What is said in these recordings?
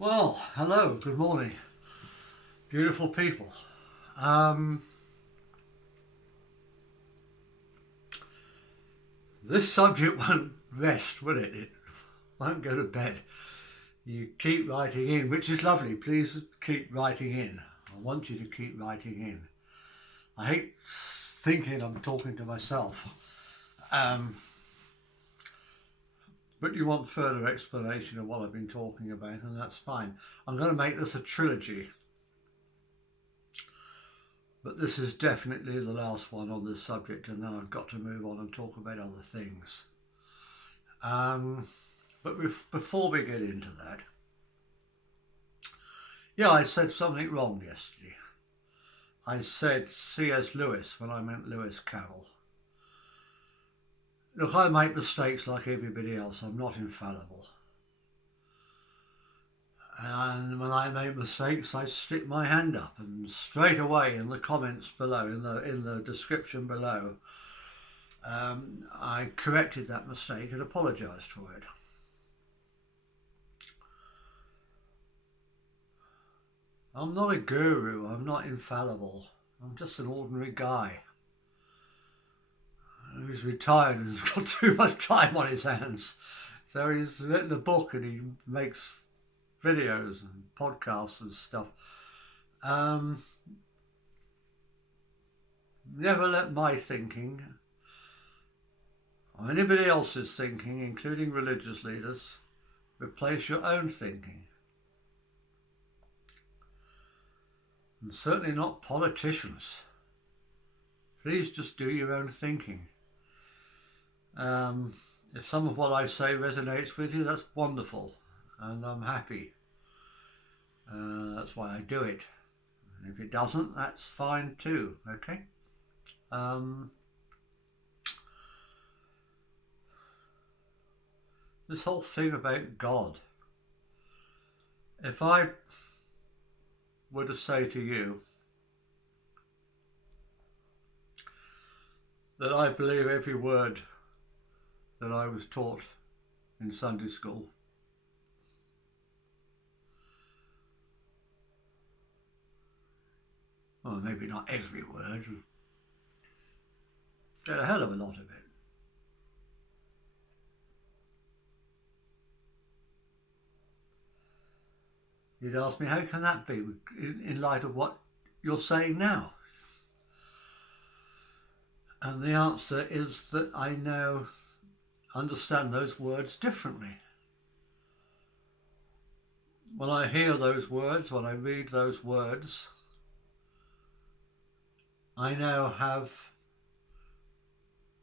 Well, hello, good morning, beautiful people. Um, this subject won't rest, will it? It won't go to bed. You keep writing in, which is lovely. Please keep writing in. I want you to keep writing in. I hate thinking I'm talking to myself, um, but you want further explanation of what I've been talking about, and that's fine. I'm going to make this a trilogy, but this is definitely the last one on this subject, and then I've got to move on and talk about other things. Um, but before we get into that, yeah, I said something wrong yesterday. I said C.S. Lewis when I meant Lewis Carroll. Look, I make mistakes like everybody else. I'm not infallible. And when I make mistakes, I stick my hand up, and straight away in the comments below, in the description below, I corrected that mistake and apologised for it. I'm not a guru. I'm not infallible. I'm just an ordinary guy who's retired and has got too much time on his hands. So he's written a book and he makes videos and podcasts and stuff. Um, Never let my thinking or anybody else's thinking, including religious leaders, replace your own thinking. And certainly not politicians. Please just do your own thinking. If some of what I say resonates with you, that's wonderful, and I'm happy. That's why I do it. And if it doesn't, that's fine too. Okay. Um, this whole thing about God. If I were to say to you that I believe every word that I was taught in Sunday school, well, maybe not every word, but a hell of a lot of it. You'd ask me, how can that be in light of what you're saying now? And the answer is that I now understand those words differently. When I hear those words, when I read those words, I now have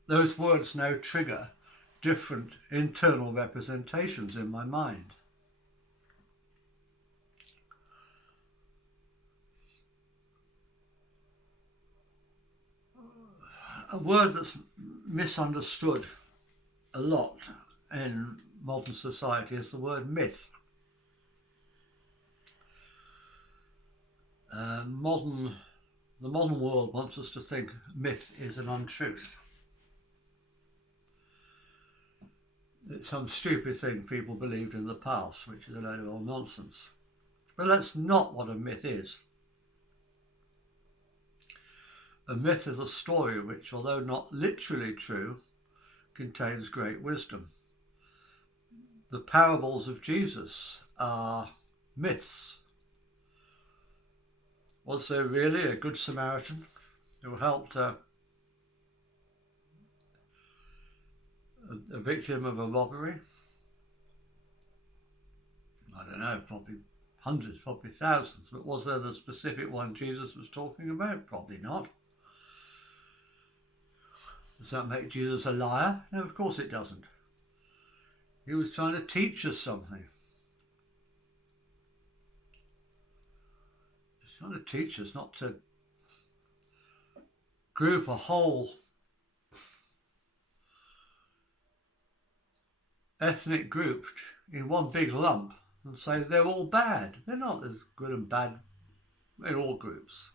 those words now trigger different internal representations in my mind. A word that's misunderstood a lot in modern society is the word myth. The modern world wants us to think myth is an untruth. It's some stupid thing people believed in the past, which is a load of old nonsense. But that's not what a myth is. A myth is a story which, although not literally true, contains great wisdom. The parables of Jesus are myths. Was there really a good Samaritan who helped a victim of a robbery? I don't know, probably hundreds, probably thousands, but was there the specific one Jesus was talking about? Probably not. Does that make Jesus a liar? No, of course it doesn't. He was trying to teach us something. He's trying to teach us not to group a whole ethnic group in one big lump and say they're all bad. They're not as good and bad in all groups.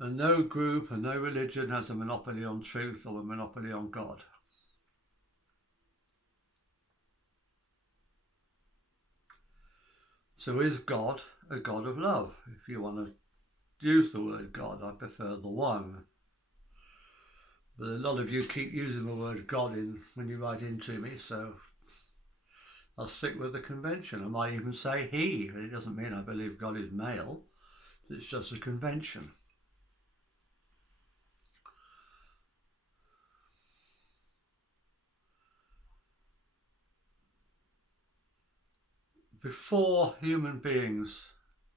And no group and no religion has a monopoly on truth or a monopoly on God. So is God a God of love? If you want to use the word God, I prefer the one. But a lot of you keep using the word God when you write in to me, so I'll stick with the convention. I might even say he. It doesn't mean I believe God is male. It's just a convention. Before human beings,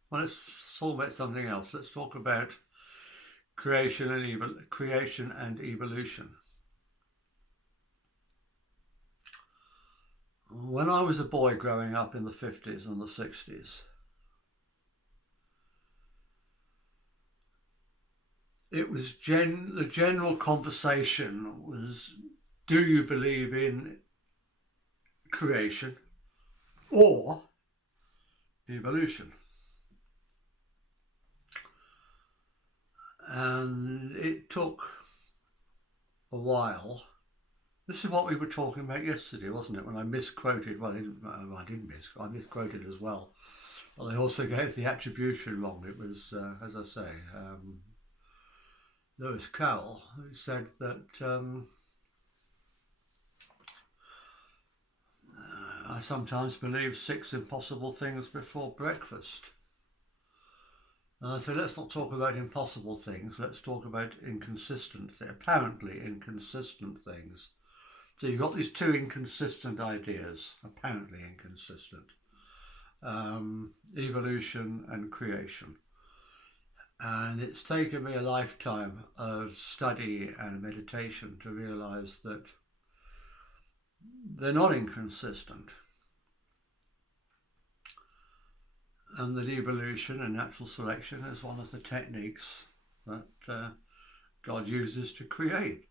well, let's talk about something else. Let's talk about creation and evolution. When I was a boy growing up in the 50s and the 60s, it was the general conversation was, do you believe in creation or evolution? And it took a while. This is what we were talking about yesterday, wasn't it? When I misquoted, well, I misquoted as well. But I also gave the attribution wrong. It was, as I say, Lewis Carroll, who said that I sometimes believe 6 impossible things before breakfast. And I said, let's not talk about impossible things, let's talk about apparently inconsistent things. So you've got these 2 inconsistent ideas, apparently inconsistent, evolution and creation. And it's taken me a lifetime of study and meditation to realise that they're not inconsistent, and that evolution and natural selection is one of the techniques that God uses to create.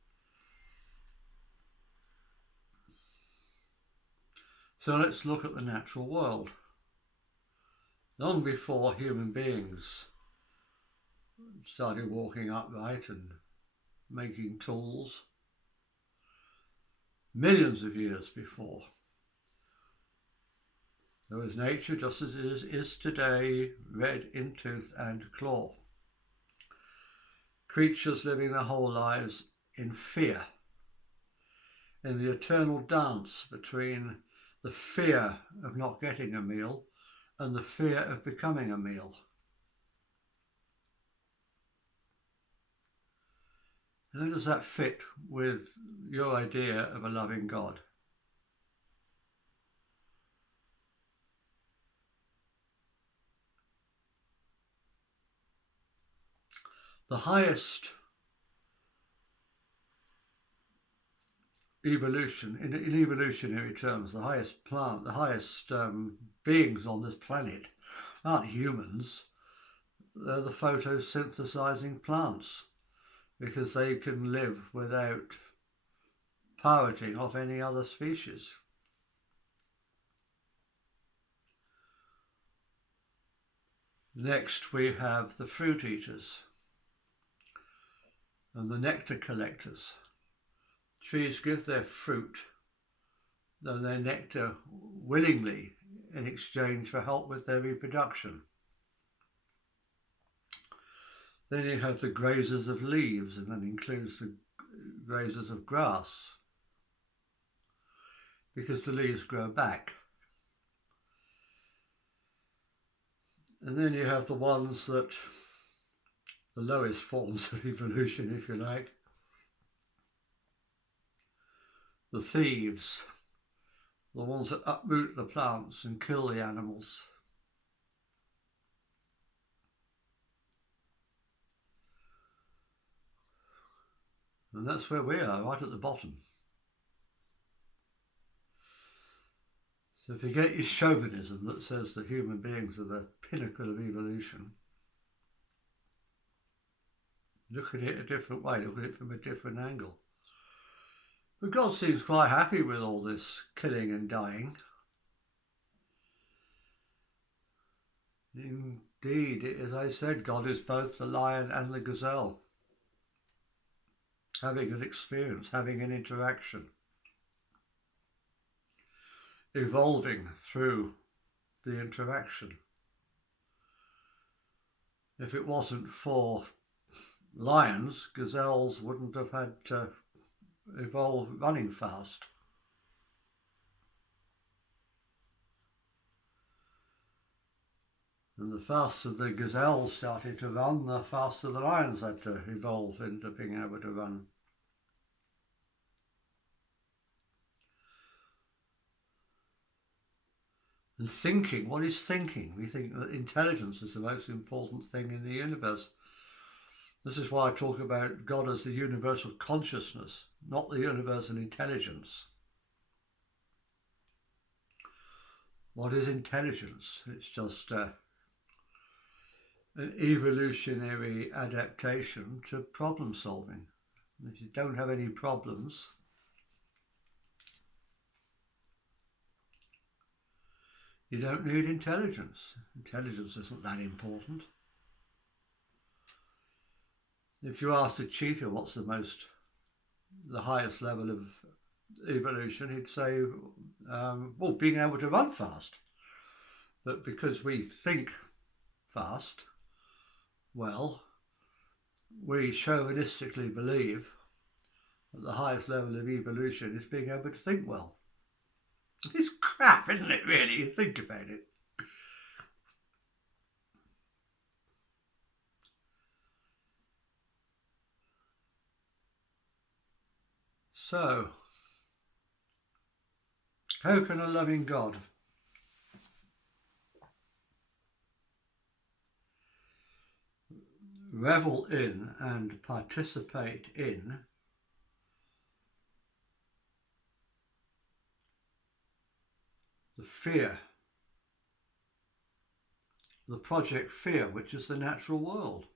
So let's look at the natural world. Long before human beings started walking upright and making tools, millions of years before, there was nature just as it is today, red in tooth and claw. Creatures living their whole lives in fear, in the eternal dance between the fear of not getting a meal and the fear of becoming a meal. How does that fit with your idea of a loving God? The highest evolution, in evolutionary terms, the highest beings on this planet aren't humans. They're the photosynthesizing plants, because they can live without pirating off any other species. Next, we have the fruit eaters and the nectar collectors. Trees give their fruit and their nectar willingly in exchange for help with their reproduction. Then you have the grazers of leaves, and that includes the grazers of grass, because the leaves grow back. And then you have the ones that, the lowest forms of evolution, if you like, the thieves, the ones that uproot the plants and kill the animals. And that's where we are, right at the bottom. So forget your chauvinism that says that human beings are the pinnacle of evolution. Look at it a different way, look at it from a different angle. But God seems quite happy with all this killing and dying. Indeed, as I said, God is both the lion and the gazelle, having an experience, having an interaction, evolving through the interaction. If it wasn't for lions, gazelles wouldn't have had to evolve running fast. And the faster the gazelles started to run, the faster the lions had to evolve into being able to run. And thinking, what is thinking? We think that intelligence is the most important thing in the universe. This is why I talk about God as the universal consciousness, not the universal intelligence. What is intelligence? It's just an evolutionary adaptation to problem solving. If you don't have any problems, you don't need intelligence. Intelligence isn't that important. If you ask a cheetah what's the highest level of evolution, he'd say, well, being able to run fast. But because we think fast, well, we chauvinistically believe that the highest level of evolution is being able to think well. It's crap, isn't it, really? You think about it. So, how can a loving God revel in and participate in the fear, the project fear, which is the natural world,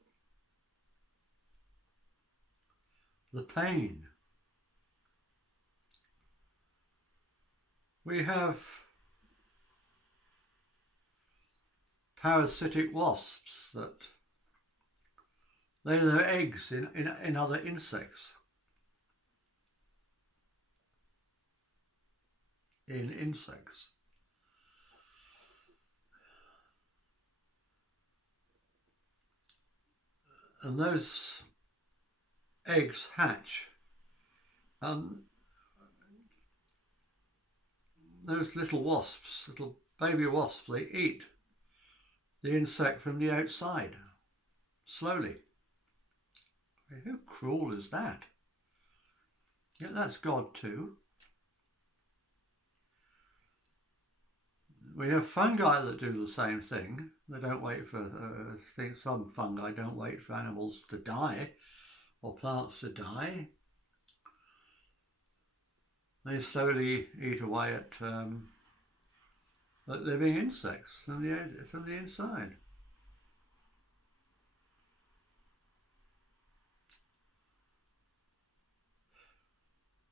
the pain? We have parasitic wasps that lay their eggs in other insects, and those eggs hatch, and those little wasps, little baby wasps, they eat the insect from the outside, slowly. How cruel is that? Yeah, that's God too. We have fungi that do the same thing. They don't wait for, some fungi don't wait for animals to die or plants to die. They slowly eat away at living insects from the inside.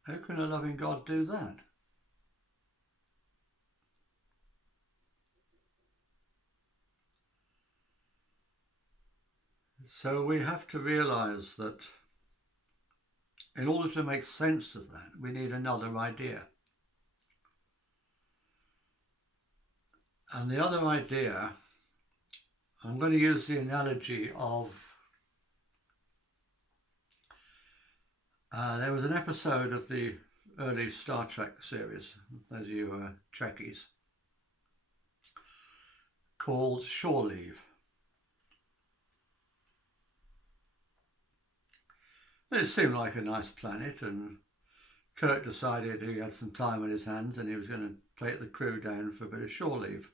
How can a loving God do that? So we have to realize that in order to make sense of that, we need another idea. And the other idea, I'm going to use the analogy of there was an episode of the early Star Trek series, those of you who are Trekkies, called Shore Leave. It seemed like a nice planet, and Kirk decided he had some time on his hands and he was going to take the crew down for a bit of shore leave.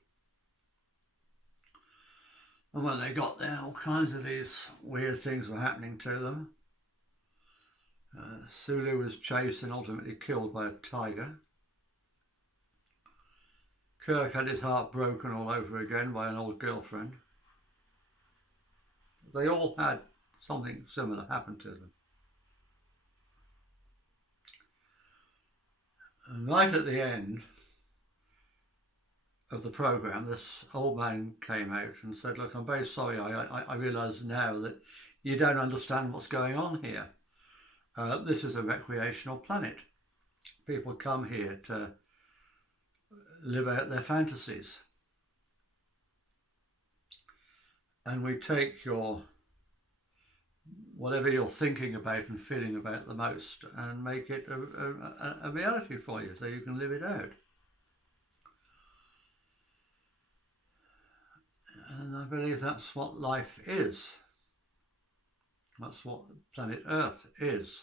And when they got there, all kinds of these weird things were happening to them. Sulu was chased and ultimately killed by a tiger. Kirk had his heart broken all over again by an old girlfriend. They all had something similar happen to them. And right at the end of the programme, this old man came out and said, look, I'm very sorry, I realise now that you don't understand what's going on here. This is a recreational planet. People come here to live out their fantasies. and we take your whatever you're thinking about and feeling about the most and make it a reality for you so you can live it out. And I believe that's what life is. That's what planet Earth is.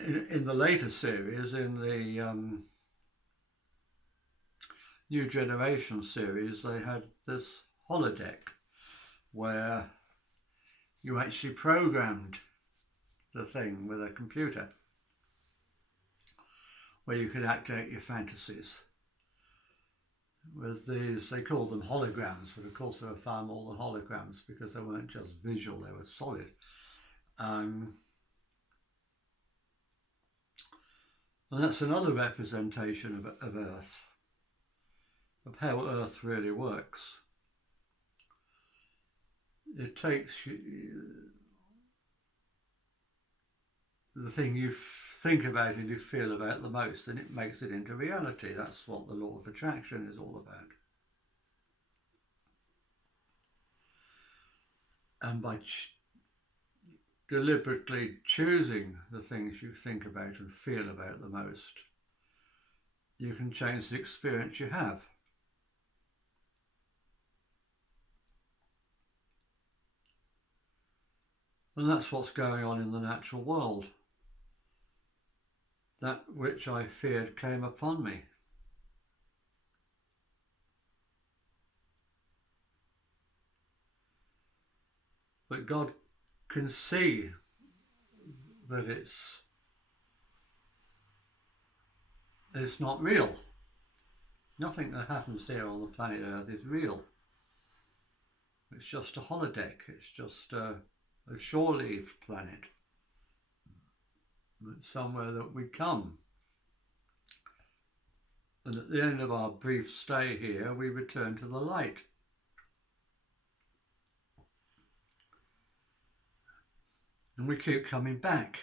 In the later series, in the New Generation series, they had this holodeck where you actually programmed the thing with a computer, where you could act out your fantasies. With these, they called them holograms, but of course they were far more than holograms because they weren't just visual, they were solid. And that's another representation of Earth, of how Earth really works. It takes the thing you think about and you feel about the most, and it makes it into reality. That's what the law of attraction is all about. And by deliberately choosing the things you think about and feel about the most, you can change the experience you have. And that's what's going on in the natural world. That which I feared came upon me. But God can see that it's not real. Nothing that happens here on the planet Earth is real. It's just a holodeck. It's just a shore-leave planet. It's somewhere that we come. And at the end of our brief stay here, we return to the light. And we keep coming back.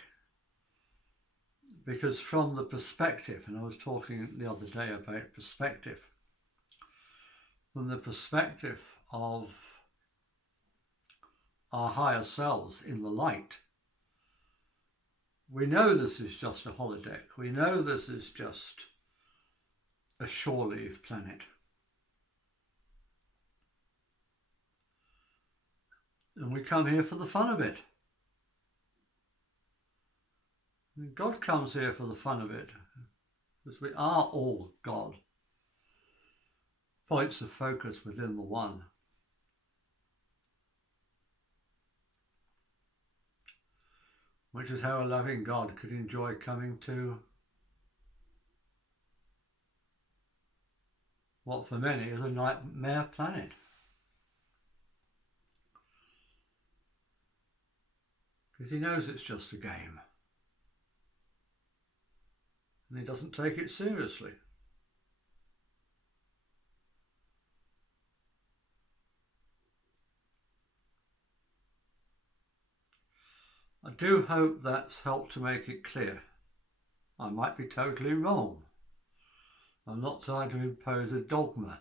Because from the perspective, and I was talking the other day about perspective, from the perspective of our higher selves in the light, we know this is just a holodeck. We know this is just a shore-leave planet. And we come here for the fun of it. And God comes here for the fun of it, because we are all God. Points of focus within the one. Which is how a loving God could enjoy coming to what for many is a nightmare planet. Because he knows it's just a game. And he doesn't take it seriously. I do hope that's helped to make it clear. I might be totally wrong. I'm not trying to impose a dogma.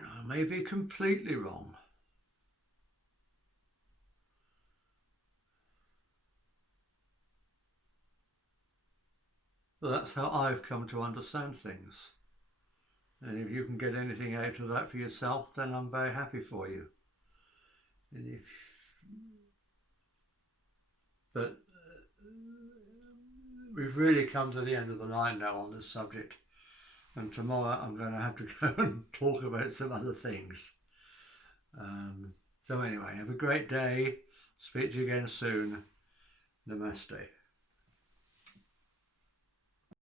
I may be completely wrong. But that's how I've come to understand things. And if you can get anything out of that for yourself, then I'm very happy for you. But we've really come to the end of the line now on this subject. And tomorrow I'm going to have to go and talk about some other things. So anyway, have a great day. Speak to you again soon. Namaste.